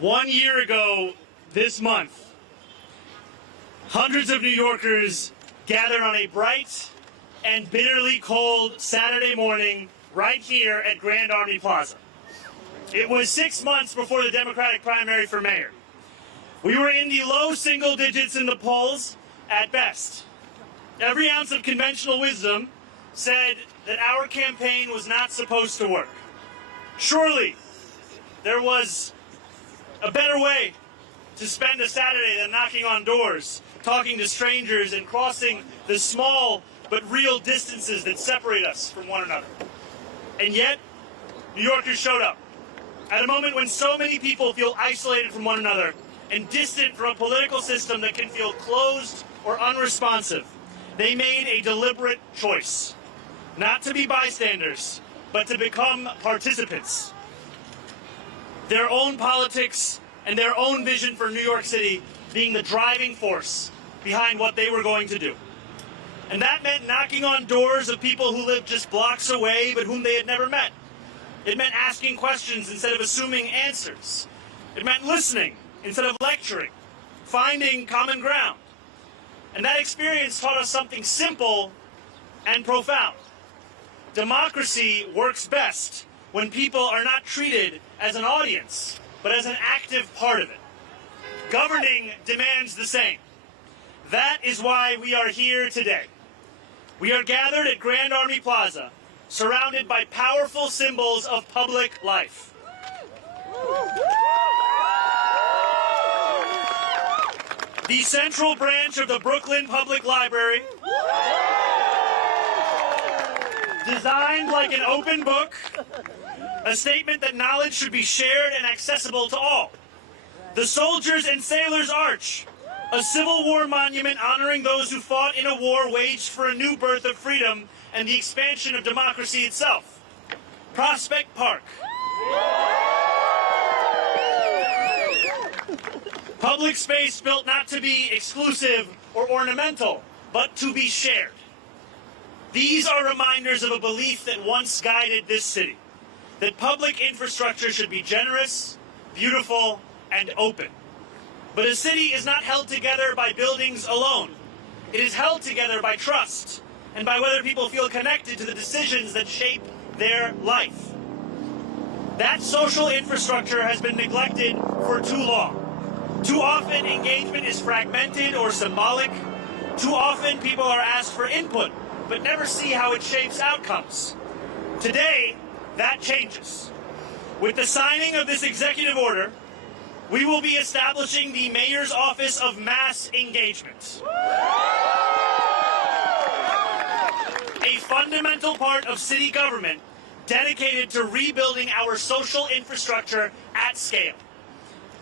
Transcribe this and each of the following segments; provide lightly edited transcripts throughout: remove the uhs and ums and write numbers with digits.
1 year ago this month, hundreds of New Yorkers gathered on a bright and bitterly cold Saturday morning right here at Grand Army Plaza. It was 6 months before the Democratic primary for mayor. We were in the low single digits in the polls at best. Every ounce of conventional wisdom said that our campaign was not supposed to work. Surely there was a better way to spend a Saturday than knocking on doors, talking to strangers, and crossing the small but real distances that separate us from one another. And yet, New Yorkers showed up at a moment when so many people feel isolated from one another and distant from a political system that can feel closed or unresponsive. They made a deliberate choice, not to be bystanders, but to become participants. Their own politics and their own vision for New York City being the driving force behind what they were going to do. And that meant knocking on doors of people who lived just blocks away but whom they had never met. It meant asking questions instead of assuming answers. It meant listening instead of lecturing, finding common ground. And that experience taught us something simple and profound. Democracy works best when people are not treated as an audience, but as an active part of it. Governing demands the same. That is why we are here today. We are gathered at Grand Army Plaza, surrounded by powerful symbols of public life. The central branch of the Brooklyn Public Library, designed like an open book, a statement that knowledge should be shared and accessible to all. The Soldiers and Sailors Arch, a Civil War monument honoring those who fought in a war waged for a new birth of freedom and the expansion of democracy itself. Prospect Park. Public space built not to be exclusive or ornamental, but to be shared. These are reminders of a belief that once guided this city, that public infrastructure should be generous, beautiful, and open. But a city is not held together by buildings alone. It is held together by trust and by whether people feel connected to the decisions that shape their life. That social infrastructure has been neglected for too long. Too often, engagement is fragmented or symbolic. Too often, people are asked for input, but never see how it shapes outcomes. Today, that changes. With the signing of this executive order, we will be establishing the Mayor's Office of Mass Engagement. A fundamental part of city government dedicated to rebuilding our social infrastructure at scale.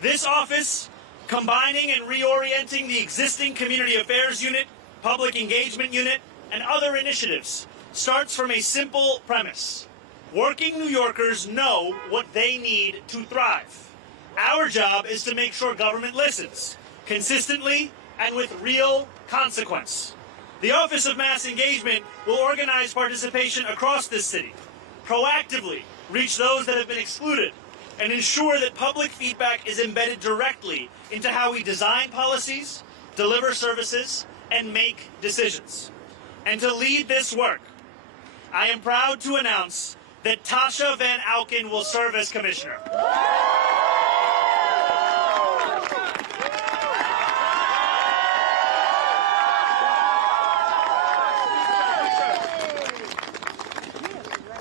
This office, combining and reorienting the existing Community Affairs Unit, Public Engagement Unit, and other initiatives, starts from a simple premise. Working New Yorkers know what they need to thrive. Our job is to make sure government listens, consistently and with real consequence. The Office of Mass Engagement will organize participation across this city, proactively reach those that have been excluded, and ensure that public feedback is embedded directly into how we design policies, deliver services, and make decisions. And to lead this work, I am proud to announce that Tasha Van Auken will serve as commissioner.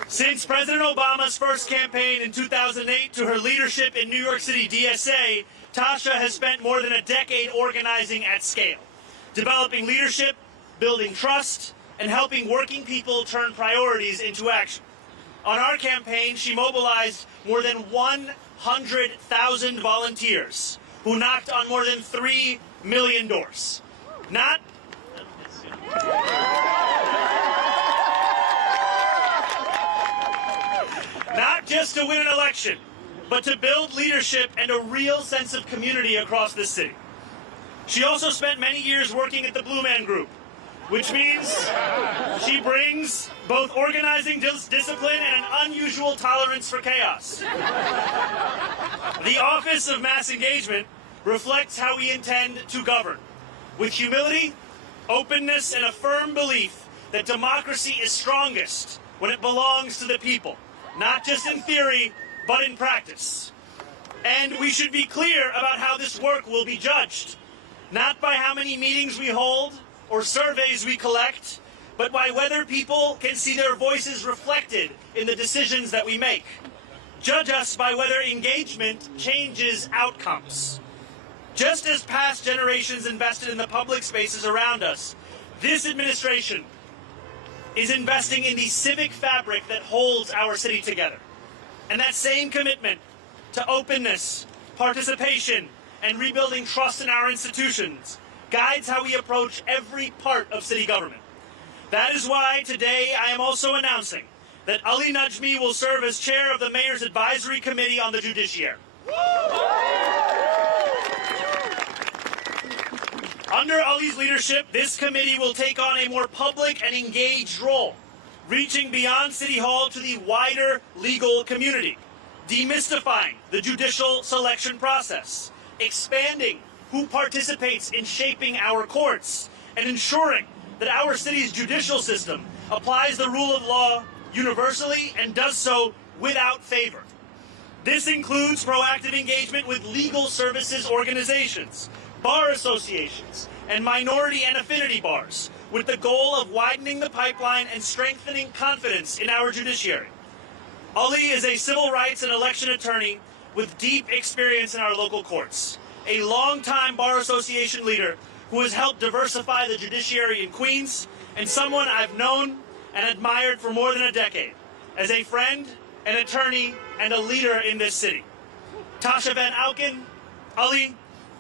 Since President Obama's first campaign in 2008 to her leadership in New York City DSA, Tasha has spent more than a decade organizing at scale, developing leadership, building trust, and helping working people turn priorities into action. On our campaign, she mobilized more than 100,000 volunteers who knocked on more than 3 million doors. Not just to win an election, but to build leadership and a real sense of community across the city. She also spent many years working at the Blue Man Group, which means she brings both organizing discipline and an unusual tolerance for chaos. The Office of Mass Engagement reflects how we intend to govern, with humility, openness, and a firm belief that democracy is strongest when it belongs to the people, not just in theory, but in practice. And we should be clear about how this work will be judged, not by how many meetings we hold or surveys we collect, but by whether people can see their voices reflected in the decisions that we make. Judge us by whether engagement changes outcomes. Just as past generations invested in the public spaces around us, this administration is investing in the civic fabric that holds our city together. And that same commitment to openness, participation, and rebuilding trust in our institutions guides how we approach every part of city government. That is why today I am also announcing that Ali Najmi will serve as chair of the Mayor's Advisory Committee on the Judiciary. Under Ali's leadership, this committee will take on a more public and engaged role, reaching beyond City Hall to the wider legal community, demystifying the judicial selection process, expanding who participates in shaping our courts, and ensuring that our city's judicial system applies the rule of law universally and does so without favor. This includes proactive engagement with legal services organizations, bar associations, and minority and affinity bars, with the goal of widening the pipeline and strengthening confidence in our judiciary. Ali is a civil rights and election attorney with deep experience in our local courts, a longtime bar association leader who has helped diversify the judiciary in Queens, and someone I've known and admired for more than a decade, as a friend, an attorney, and a leader in this city. Tasha Van Auken, Ali,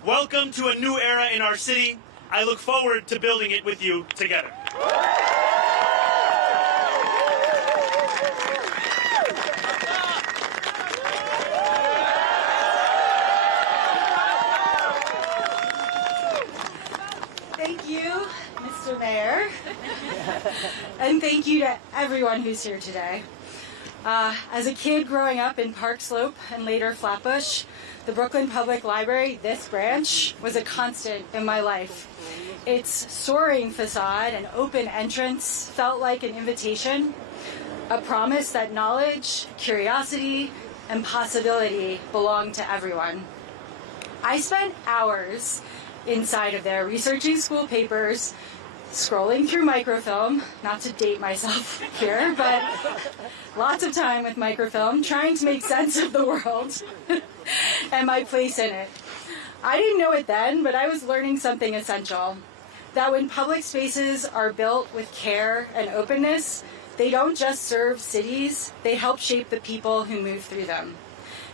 welcome to a new era in our city. I look forward to building it with you together. Thank you, Mr. Mayor, and thank you to everyone who's here today. As a kid growing up in Park Slope and later Flatbush, the Brooklyn Public Library, this branch, was a constant in my life. Its soaring facade and open entrance felt like an invitation, a promise that knowledge, curiosity, and possibility belonged to everyone. I spent hours inside of there researching school papers, scrolling through microfilm, not to date myself here, but lots of time with microfilm, trying to make sense of the world and my place in it. I didn't know it then, but I was learning something essential, that when public spaces are built with care and openness, they don't just serve cities, they help shape the people who move through them.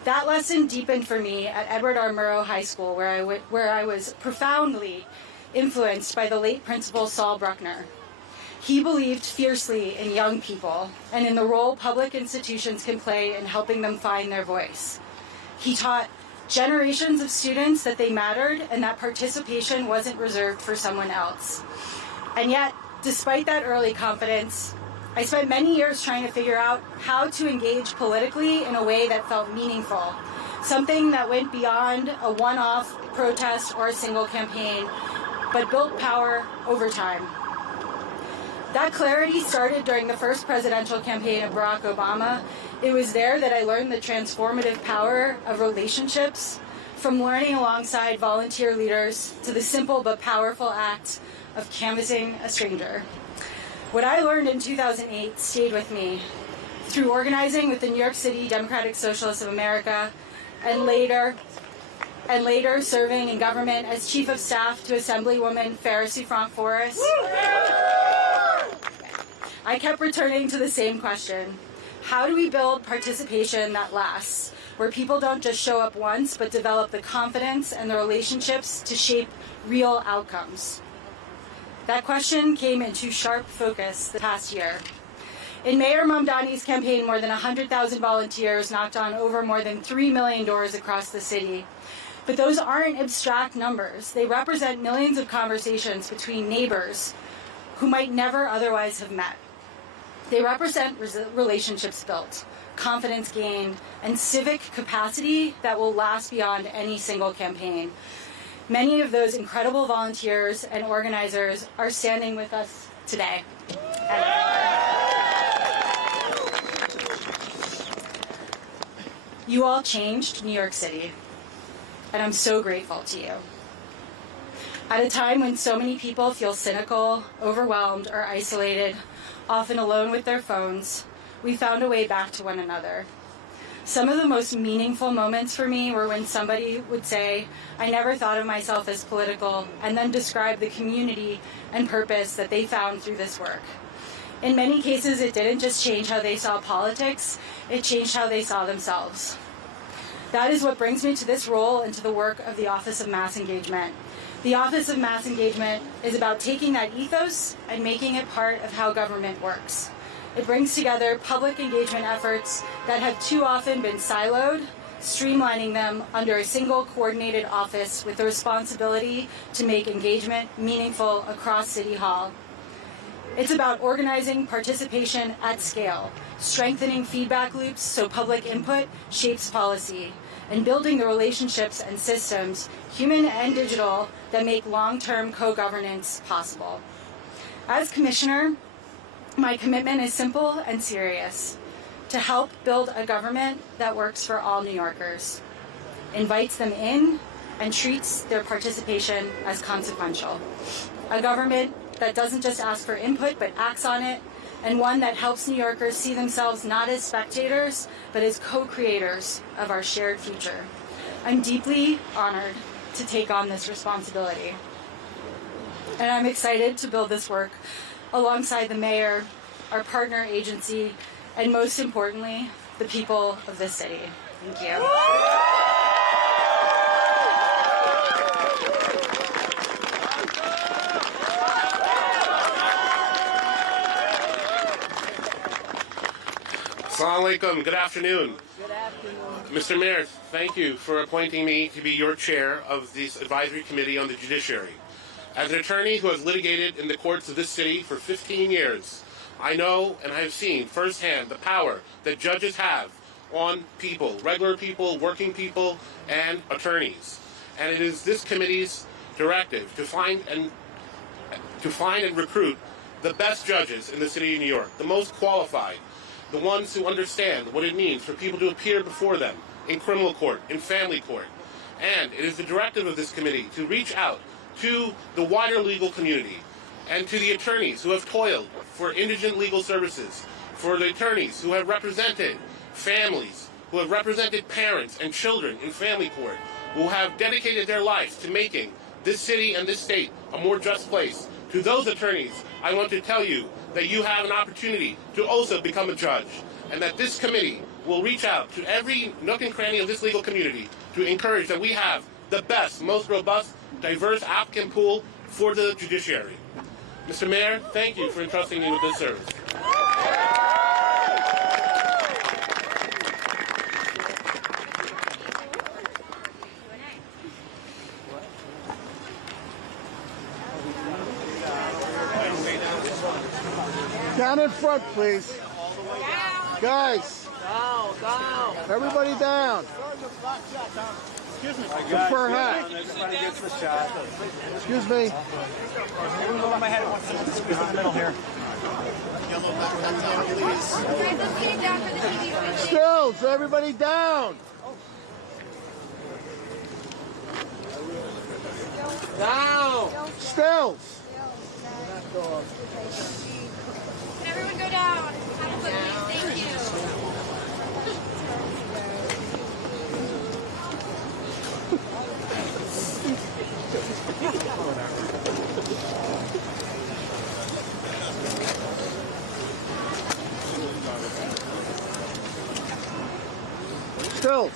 That lesson deepened for me at Edward R. Murrow High School, where I was profoundly influenced by the late principal Saul Bruckner. He believed fiercely in young people and in the role public institutions can play in helping them find their voice. He taught generations of students that they mattered and that participation wasn't reserved for someone else. And yet, despite that early confidence, I spent many years trying to figure out how to engage politically in a way that felt meaningful, something that went beyond a one-off protest or a single campaign, but built power over time. That clarity started during the first presidential campaign of Barack Obama. It was there that I learned the transformative power of relationships, from learning alongside volunteer leaders to the simple but powerful act of canvassing a stranger. What I learned in 2008 stayed with me through organizing with the New York City Democratic Socialists of America, and later serving in government as Chief of Staff to Assemblywoman Farah Souffrant-Forrest. I kept returning to the same question. How do we build participation that lasts, where people don't just show up once, but develop the confidence and the relationships to shape real outcomes? That question came into sharp focus the past year. In Mayor Mamdani's campaign, more than 100,000 volunteers knocked on over more than 3 million doors across the city. But those aren't abstract numbers. They represent millions of conversations between neighbors, who might never otherwise have met. They represent relationships built, confidence gained, and civic capacity that will last beyond any single campaign. Many of those incredible volunteers and organizers are standing with us today. You all changed New York City, and I'm so grateful to you. At a time when so many people feel cynical, overwhelmed, or isolated, often alone with their phones, we found a way back to one another. Some of the most meaningful moments for me were when somebody would say, "I never thought of myself as political," and then describe the community and purpose that they found through this work. In many cases, it didn't just change how they saw politics, it changed how they saw themselves. That is what brings me to this role and to the work of the Office of Mass Engagement. The Office of Mass Engagement is about taking that ethos and making it part of how government works. It brings together public engagement efforts that have too often been siloed, streamlining them under a single coordinated office with the responsibility to make engagement meaningful across City Hall. It's about organizing participation at scale, strengthening feedback loops so public input shapes policy, and building the relationships and systems, human and digital, that make long-term co-governance possible. As Commissioner, my commitment is simple and serious: to help build a government that works for all New Yorkers, invites them in, and treats their participation as consequential. A government that doesn't just ask for input, but acts on it, and one that helps New Yorkers see themselves not as spectators, but as co-creators of our shared future. I'm deeply honored to take on this responsibility. And I'm excited to build this work alongside the mayor, our partner agency, and most importantly, the people of this city. Thank you. Assalamu alaikum. Good afternoon. Good afternoon. Mr. Mayor, thank you for appointing me to be your chair of this advisory committee on the judiciary. As an attorney who has litigated in the courts of this city for 15 years, I know and I have seen firsthand the power that judges have on people, regular people, working people, and attorneys. And it is this committee's directive to find and recruit the best judges in the city of New York, the most qualified, the ones who understand what it means for people to appear before them in criminal court, in family court. And it is the directive of this committee to reach out to the wider legal community and to the attorneys who have toiled for indigent legal services, for the attorneys who have represented families, who have represented parents and children in family court, who have dedicated their lives to making this city and this state a more just place. To those attorneys, I want to tell you that you have an opportunity to also become a judge, and that this committee will reach out to every nook and cranny of this legal community to encourage that we have the best, most robust, diverse applicant pool for the judiciary. Mr. Mayor, thank you for entrusting me with this service. Down in front, please. Guys. Down. Everybody down. Excuse me. The fur hat. Excuse me. My head squeeze in the middle here. Stills, everybody down. Down. Stills. Can everyone go down? Have a good week. Thank you. Stills.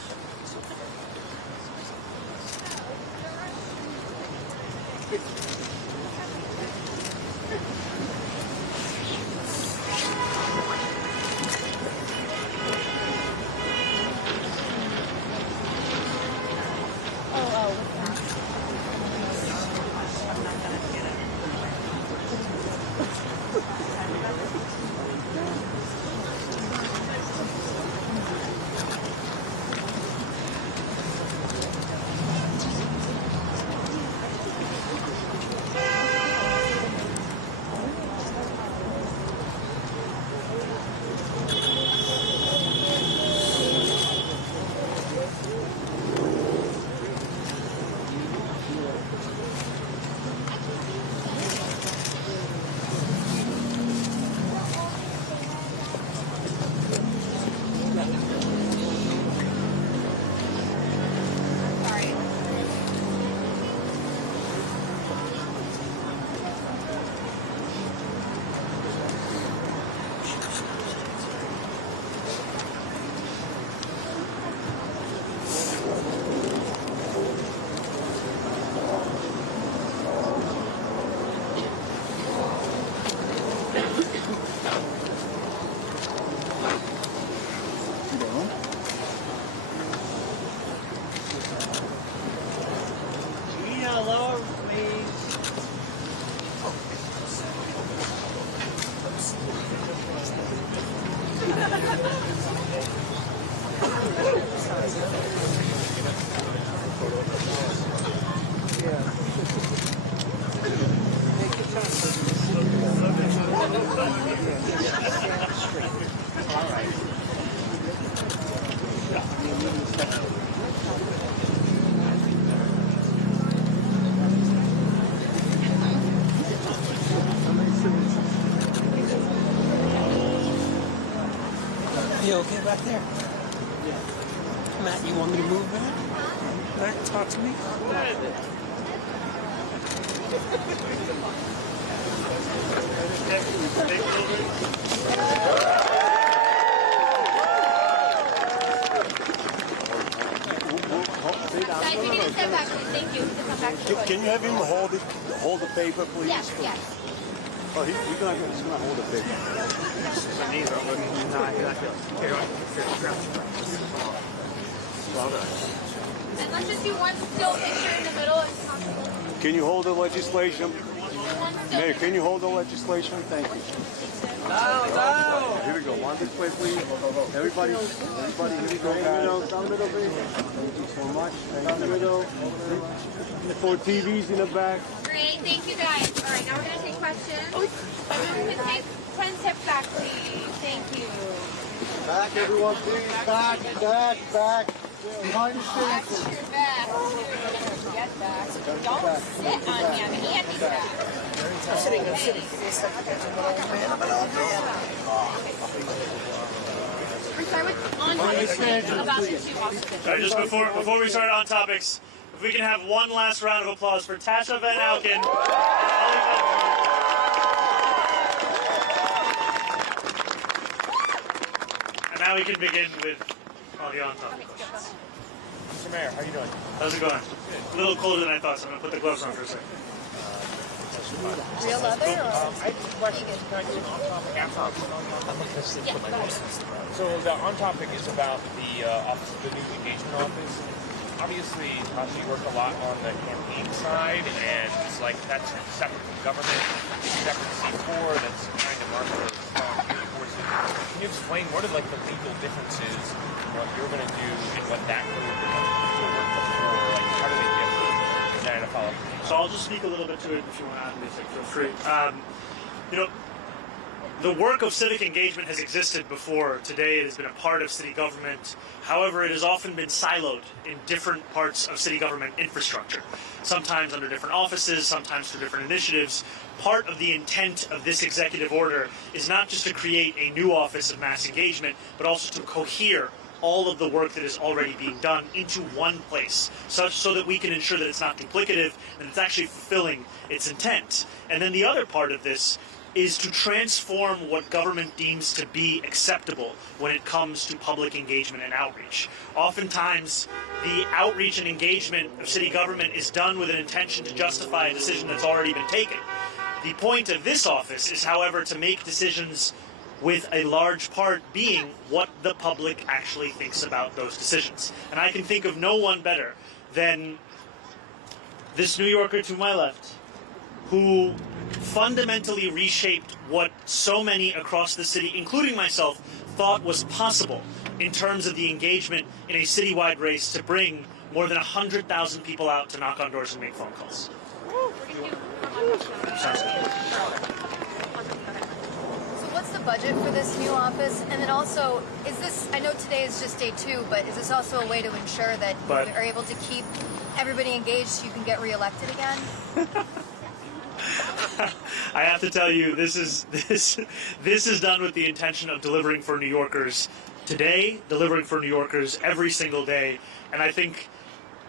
okay back there? Matt, you want me to move, Matt? Matt, talk to me. Guys, we need to step back, please. Thank you. To come back to the Can you have him hold the paper, please? Yes, yes. Oh, he's gonna hold the paper. And let's just do one still picture in the middle if possible. Can you hold the legislation? One still Mayor, picture. can you hold the legislation? Thank you. Here we go. One this way, please. Everybody, here we go. Down the middle, please. Thank you so much. Down the middle. 4 TVs in the back. Great, thank you guys. All right, now we're going to take questions. Everyone can take 10 steps back, please. Thank you. Back, everyone, please. Back. Behind the Back stage. to your back. Get back. Don't sit on me. I'm handy back. I'm sitting. We're starting with on topics about the 2 officers. All right, just before we start on topics, if we can have one last round of applause for Tasha Van Auken. And now we can begin with all the on-topic questions. Mr. Mayor, how you doing? How's it going? A little colder than I thought, so I'm going to put the gloves on for a second. Real leather or? I have a question. Can I do an on-topic after? So the on-topic is about the office, the new engagement office. Obviously, Tasha, you work a lot on the campaign side, and it's like that's separate from government. It's separate C4 that's trying to market the security forces. Can you explain what are like the legal differences in what you're going to do and what that group worked before? Like, how do they differ? And then a follow-up. So I'll just speak a little bit to it if you want to add anything, feel free. The work of civic engagement has existed before. Today it has been a part of city government. However, it has often been siloed in different parts of city government infrastructure, sometimes under different offices, sometimes through different initiatives. Part of the intent of this executive order is not just to create a new office of mass engagement, but also to cohere all of the work that is already being done into one place, so that we can ensure that it's not duplicative and it's actually fulfilling its intent. And then the other part of this is to transform what government deems to be acceptable when it comes to public engagement and outreach. Oftentimes, the outreach and engagement of city government is done with an intention to justify a decision that's already been taken. The point of this office is, however, to make decisions with a large part being what the public actually thinks about those decisions. And I can think of no one better than this New Yorker to my left, who fundamentally reshaped what so many across the city, including myself, thought was possible in terms of the engagement in a citywide race to bring more than 100,000 people out to knock on doors and make phone calls. Sounds good. So what's the budget for this new office? And then also, is this, I know today is just day 2, but is this also a way to ensure that you are able to keep everybody engaged so you can get reelected again? I have to tell you, this is done with the intention of delivering for New Yorkers today, delivering for New Yorkers every single day. And I think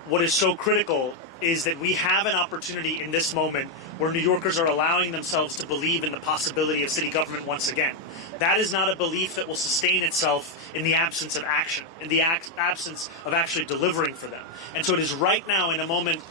what is so critical is that we have an opportunity in this moment where New Yorkers are allowing themselves to believe in the possibility of city government once again. That is not a belief that will sustain itself in the absence of action, in the absence of actually delivering for them. And so it is right now, in a moment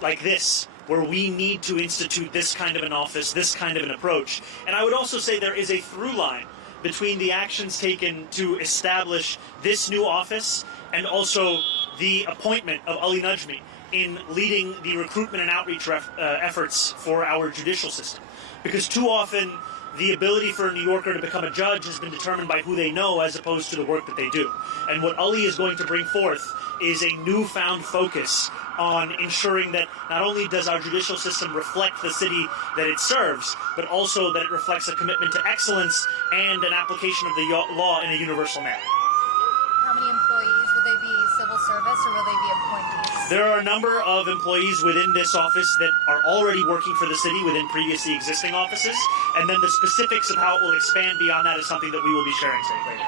like this, where we need to institute this kind of an office, this kind of an approach. And I would also say there is a through line between the actions taken to establish this new office and also the appointment of Ali Najmi in leading the recruitment and outreach efforts for our judicial system. Because too often, the ability for a New Yorker to become a judge has been determined by who they know as opposed to the work that they do. And what Ali is going to bring forth is a newfound focus on ensuring that not only does our judicial system reflect the city that it serves, but also that it reflects a commitment to excellence and an application of the law in a universal manner. How many employees? Will they be civil service or will they be appointees? There are a number of employees within this office that are already working for the city within previously existing offices, and then the specifics of how it will expand beyond that is something that we will be sharing today later.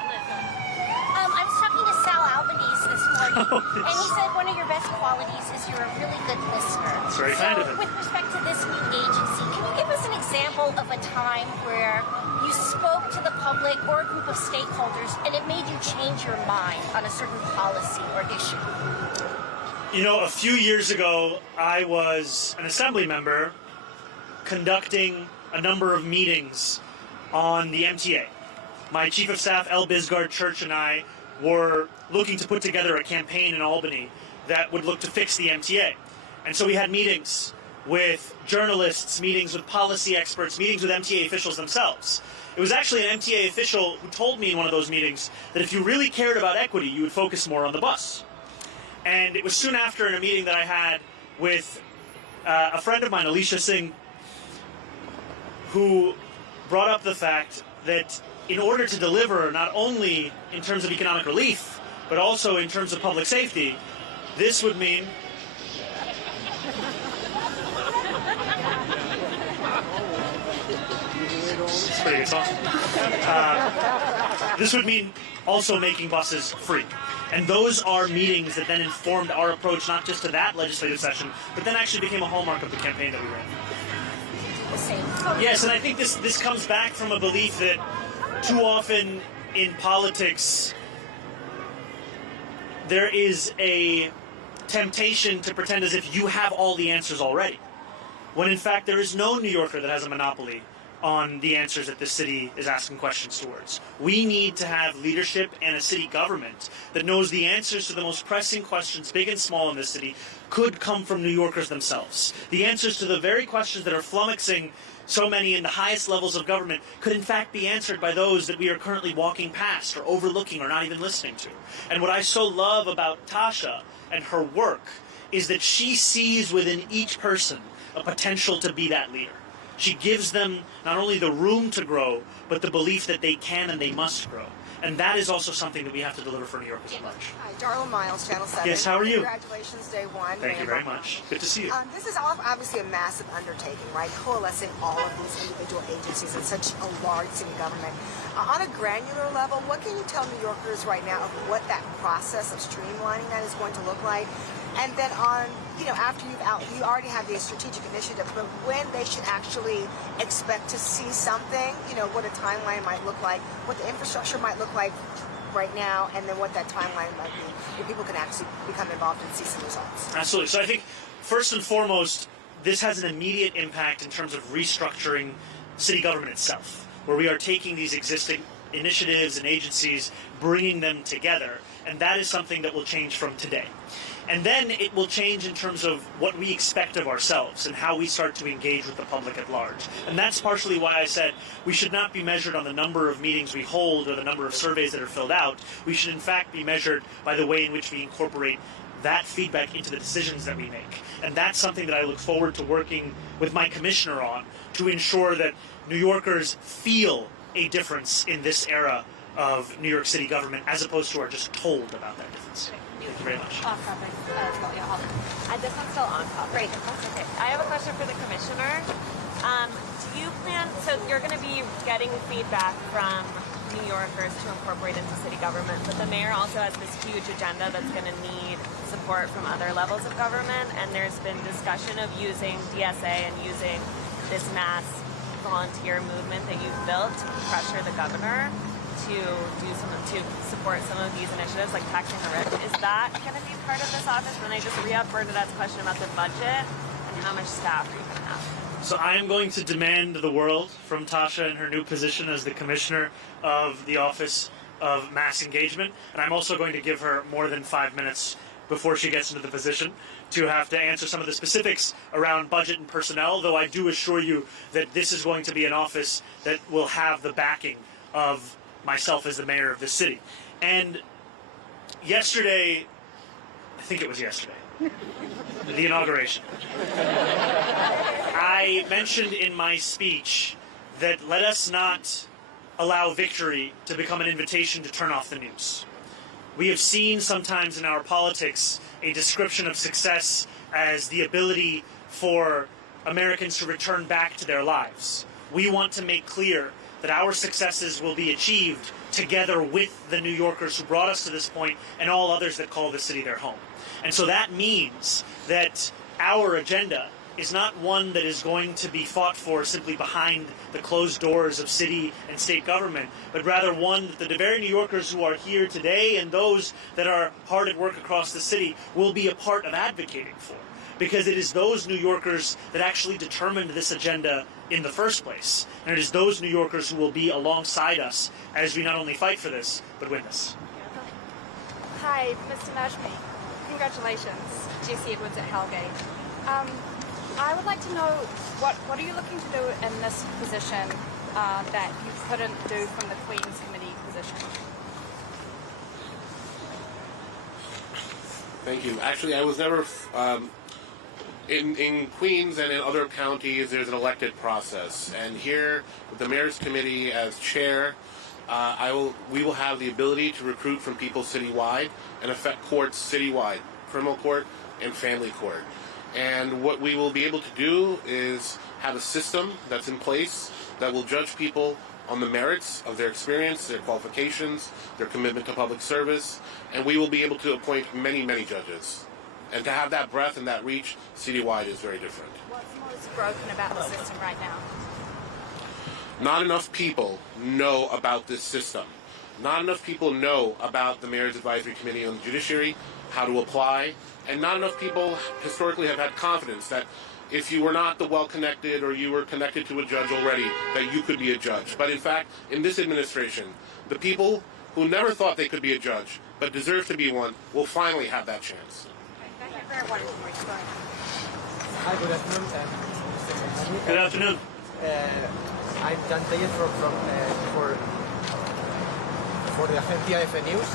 And he said one of your best qualities is you're a really good listener. It's very kind of him. With respect to this new agency, can you give us an example of a time where you spoke to the public or a group of stakeholders and it made you change your mind on a certain policy or issue? You know, a few years ago, I was an assembly member conducting a number of meetings on the MTA. My Chief of Staff, L. Bisgard Church, and I were looking to put together a campaign in Albany that would look to fix the MTA. And so we had meetings with journalists, meetings with policy experts, meetings with MTA officials themselves. It was actually an MTA official who told me in one of those meetings that if you really cared about equity, you would focus more on the bus. And it was soon after in a meeting that I had with a friend of mine, Alicia Singh, who brought up the fact that in order to deliver not only in terms of economic relief, but also in terms of public safety, this would mean it's a pretty good song. This would mean also making buses free. And those are meetings that then informed our approach not just to that legislative session, but then actually became a hallmark of the campaign that we ran. Yes, and I think this comes back from a belief that too often in politics there is a temptation to pretend as if you have all the answers already, when in fact there is no New Yorker that has a monopoly on the answers that this city is asking questions towards. We need to have leadership and a city government that knows the answers to the most pressing questions, big and small in this city, could come from New Yorkers themselves. The answers to the very questions that are flummoxing so many in the highest levels of government could in fact be answered by those that we are currently walking past or overlooking or not even listening to. And what I so love about Tasha and her work is that she sees within each person a potential to be that leader. She gives them not only the room to grow, but the belief that they can and they must grow. And that is also something that we have to deliver for New Yorkers at large. Hi, Darla Miles, Channel 7. Yes, how are you? Congratulations, day one. Thank you very much. Good to see you. This is obviously a massive undertaking, right? Coalescing all of these individual agencies in such a large city government. On a granular level, what can you tell New Yorkers right now of what that process of streamlining that is going to look like? And then on, after you already have the strategic initiative, but when they should actually expect to see something, what a timeline might look like, what the infrastructure might look like right now, and then what that timeline might be, where people can actually become involved and see some results. Absolutely. So I think, first and foremost, this has an immediate impact in terms of restructuring city government itself, where we are taking these existing initiatives and agencies, bringing them together, and that is something that will change from today. And then it will change in terms of what we expect of ourselves and how we start to engage with the public at large. And that's partially why I said we should not be measured on the number of meetings we hold or the number of surveys that are filled out. We should in fact be measured by the way in which we incorporate that feedback into the decisions that we make. And that's something that I look forward to working with my commissioner on, to ensure that New Yorkers feel a difference in this era of New York City government, as opposed to are just told about that difference. Thank you very much. Off topic. This one's still on topic. Great. That's okay. I have a question for the commissioner. Do you plan, so you're going to be getting feedback from New Yorkers to incorporate into city government, but the mayor also has this huge agenda that's going to need support from other levels of government, and there's been discussion of using DSA and using this mass volunteer movement that you've built to pressure the governor to support some of these initiatives, like taxing the rich. Is that going to be part of this office? And then I just re-up Bernadette's question about the budget and how much staff are you going to have? So I am going to demand the world from Tasha in her new position as the commissioner of the Office of Mass Engagement, and I'm also going to give her more than 5 minutes before she gets into the position to have to answer some of the specifics around budget and personnel, though I do assure you that this is going to be an office that will have the backing of myself as the mayor of the city. And yesterday, I think it was yesterday, the inauguration, I mentioned in my speech that let us not allow victory to become an invitation to turn off the news. We have seen sometimes in our politics a description of success as the ability for Americans to return back to their lives. We want to make clear that our successes will be achieved together with the New Yorkers who brought us to this point and all others that call the city their home. And so that means that our agenda is not one that is going to be fought for simply behind the closed doors of city and state government, but rather one that the very New Yorkers who are here today and those that are hard at work across the city will be a part of advocating for. Because it is those New Yorkers that actually determined this agenda in the first place. And it is those New Yorkers who will be alongside us as we not only fight for this, but win this. Hi, Mr. Najmi. Congratulations. Jesse Edwards at Hellgate. I would like to know what are you looking to do in this position that you couldn't do from the Queen's Committee position? Thank you. Actually, I was never in Queens and in other counties. There's an elected process, and here with the Mayor's Committee as chair, we will have the ability to recruit from people citywide and affect courts citywide, criminal court and family court. And what we will be able to do is have a system that's in place that will judge people on the merits of their experience, their qualifications, their commitment to public service, and we will be able to appoint many, many judges. And to have that breadth and that reach citywide is very different. What's most broken about the system right now? Not enough people know about this system. Not enough people know about the Mayor's Advisory Committee on the Judiciary, how to apply, and not enough people historically have had confidence that if you were not the well-connected or you were connected to a judge already, that you could be a judge. But in fact, in this administration, the people who never thought they could be a judge but deserve to be one will finally have that chance. Thank you for one more. Hi, good afternoon. Good afternoon. I'm Jan Tellez for the Agencia F News.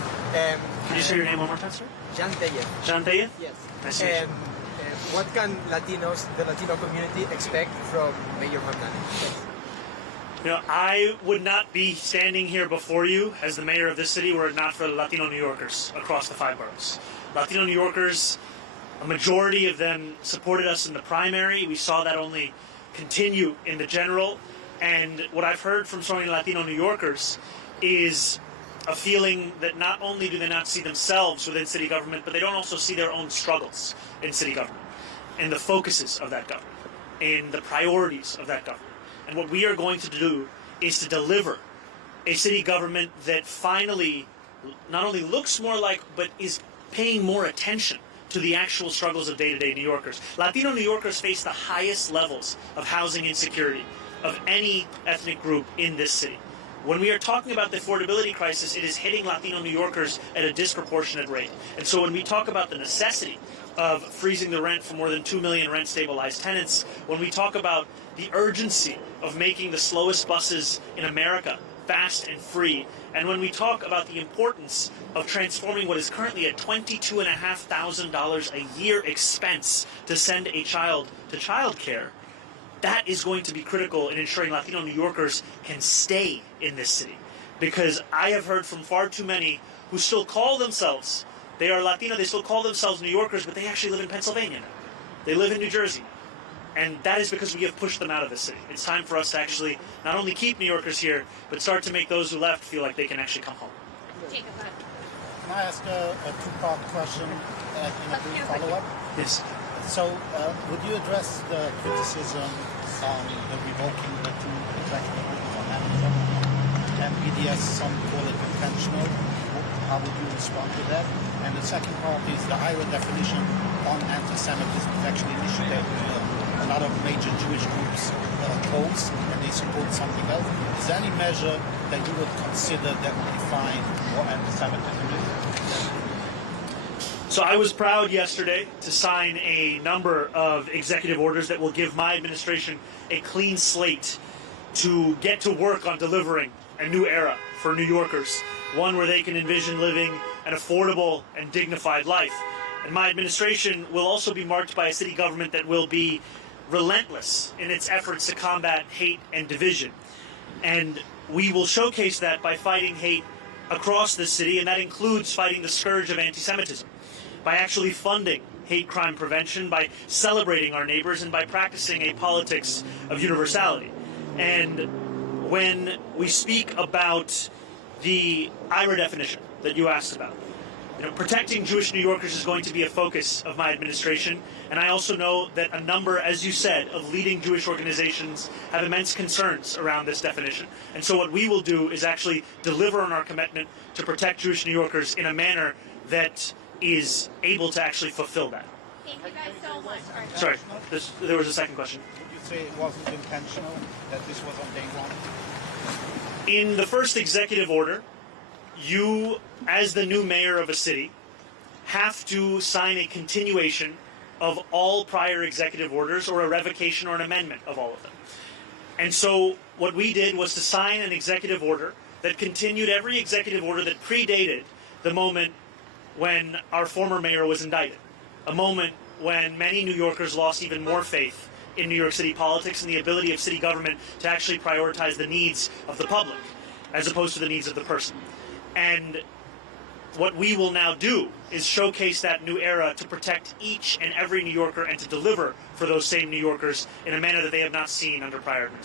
Could you say your name one more time, sir? Jan Tellez. Jan Tellez? Yes. Nice to meet you. What can the Latino community expect from Mayor Mamdani? You know, I would not be standing here before you as the mayor of this city were it not for the Latino New Yorkers across the 5 boroughs. Latino New Yorkers, a majority of them supported us in the primary. We saw that only continue in the general. And what I've heard from so many Latino New Yorkers is a feeling that not only do they not see themselves within city government, but they don't also see their own struggles in city government, and the focuses of that government, and the priorities of that government. And what we are going to do is to deliver a city government that finally not only looks more like, but is paying more attention to the actual struggles of day-to-day New Yorkers. Latino New Yorkers face the highest levels of housing insecurity of any ethnic group in this city. When we are talking about the affordability crisis, it is hitting Latino New Yorkers at a disproportionate rate. And so when we talk about the necessity of freezing the rent for more than 2 million rent-stabilized tenants, when we talk about the urgency of making the slowest buses in America fast and free, and when we talk about the importance of transforming what is currently a $22,500 a year expense to send a child to childcare, that is going to be critical in ensuring Latino New Yorkers can stay in this city. Because I have heard from far too many who still call themselves, they are Latino, they still call themselves New Yorkers, but they actually live in Pennsylvania now. They live in New Jersey. And that is because we have pushed them out of the city. It's time for us to actually not only keep New Yorkers here, but start to make those who left feel like they can actually come home. Can I ask a two-part question in a brief follow-up? Yes. So, would you address the criticism on the revoking the 2 executive orders on anti-Semitism and BDS, some call it intentional? How would you respond to that? And the second part is the higher definition on anti-Semitism is actually initiated. A lot of major Jewish groups oppose and they support something else. Is there any measure that you would consider that would define what anti-Semitism is? So I was proud yesterday to sign a number of executive orders that will give my administration a clean slate to get to work on delivering a new era for New Yorkers, one where they can envision living an affordable and dignified life. And my administration will also be marked by a city government that will be relentless in its efforts to combat hate and division. And we will showcase that by fighting hate across the city, and that includes fighting the scourge of anti-Semitism, by actually funding hate crime prevention, by celebrating our neighbors, and by practicing a politics of universality. And when we speak about the IRA definition that you asked about. Protecting Jewish New Yorkers is going to be a focus of my administration, and I also know that a number, as you said, of leading Jewish organizations have immense concerns around this definition. And so what we will do is actually deliver on our commitment to protect Jewish New Yorkers in a manner that is able to actually fulfill that. Thank you guys so much. Sorry, there was a second question. Would you say it wasn't intentional, that this was on day one? In the first executive order, you, as the new mayor of a city, have to sign a continuation of all prior executive orders or a revocation or an amendment of all of them. And so what we did was to sign an executive order that continued every executive order that predated the moment when our former mayor was indicted, a moment when many New Yorkers lost even more faith in New York City politics and the ability of city government to actually prioritize the needs of the public as opposed to the needs of the person. And what we will now do is showcase that new era to protect each and every New Yorker and to deliver for those same New Yorkers in a manner that they have not seen under prior administrations.